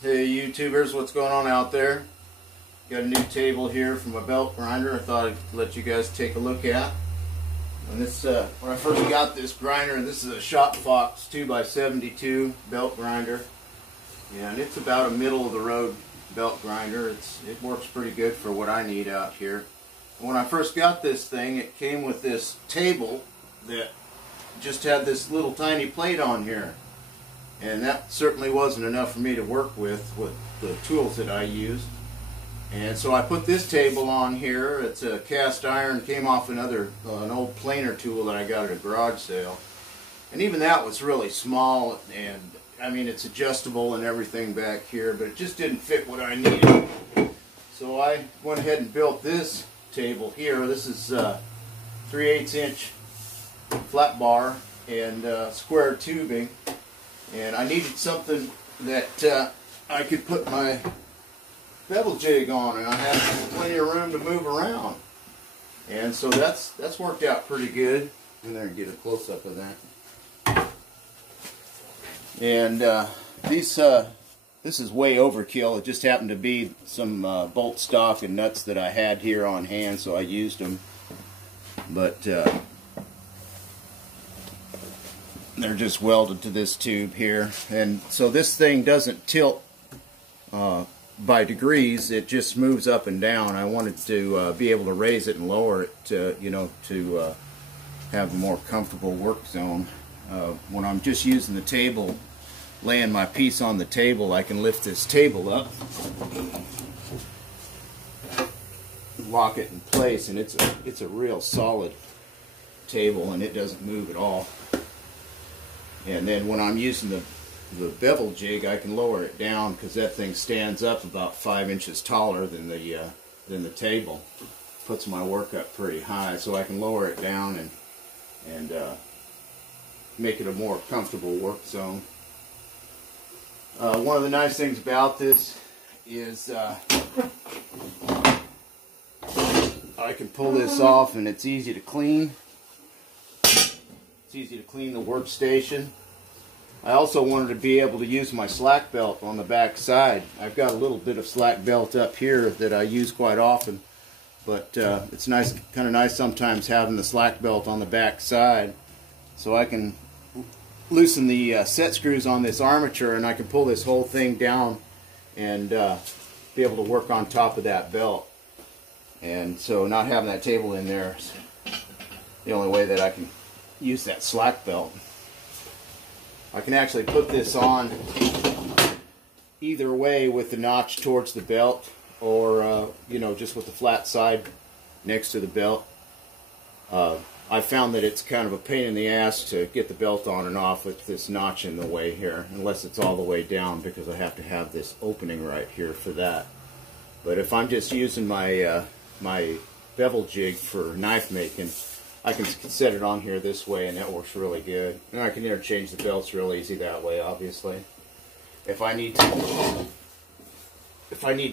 Hey YouTubers, what's going on out there? Got a new table here from a belt grinder I thought I'd let you guys take a look at. When I first got this grinder, this is a Shopfox 2x72 belt grinder. And it's about a middle of the road belt grinder. It works pretty good for what I need out here. When I first got this thing, it came with this table that just had this little tiny plate on here. And that certainly wasn't enough for me to work with the tools that I used. And so I put this table on here. It's a cast iron, came off an old planer tool that I got at a garage sale. And even that was really small, and I mean it's adjustable and everything back here, but it just didn't fit what I needed. So I went ahead and built this table here. This is 3/8 inch flat bar and square tubing. And I needed something that I could put my bevel jig on, and I had plenty of room to move around. And so that's worked out pretty good. And there, get a close up of that. And this is way overkill. It just happened to be some bolt stock and nuts that I had here on hand, so I used them. But they're just welded to this tube here, and so this thing doesn't tilt by degrees. It just moves up and down. I wanted to be able to raise it and lower it to, to have a more comfortable work zone. When I'm just using the table, laying my piece on the table, I can lift this table up, lock it in place, and it's a real solid table, and it doesn't move at all. And then when I'm using the bevel jig, I can lower it down because that thing stands up about 5 inches taller than the table. Puts my work up pretty high, so I can lower it down and make it a more comfortable work zone. One of the nice things about this is I can pull this off, and it's easy to clean. It's easy to clean the workstation. I also wanted to be able to use my slack belt on the back side. I've got a little bit of slack belt up here that I use quite often, but it's kind of nice sometimes having the slack belt on the back side, so I can loosen the set screws on this armature, and I can pull this whole thing down and be able to work on top of that belt. And so not having that table in there is the only way that I can use that slack belt. I can actually put this on either way with the notch towards the belt, or just with the flat side next to the belt. I found that it's kind of a pain in the ass to get the belt on and off with this notch in the way here, unless it's all the way down, because I have to have this opening right here for that. But if I'm just using my my bevel jig for knife making, I can set it on here this way, and that works really good. And I can interchange the belts real easy that way, obviously. If I need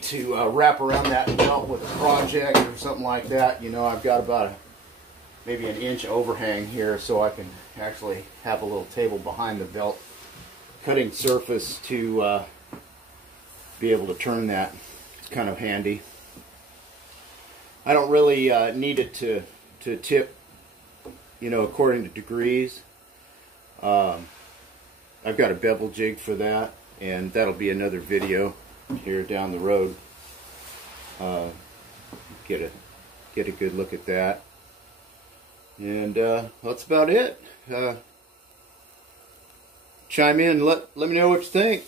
to wrap around that belt with a project or something like that, I've got about maybe an inch overhang here, so I can actually have a little table behind the belt cutting surface to be able to turn that. It's kind of handy. I don't really need it to tip, according to degrees. I've got a bevel jig for that, and that'll be another video here down the road. Get a good look at that. And that's about it. Chime in and let me know what you think.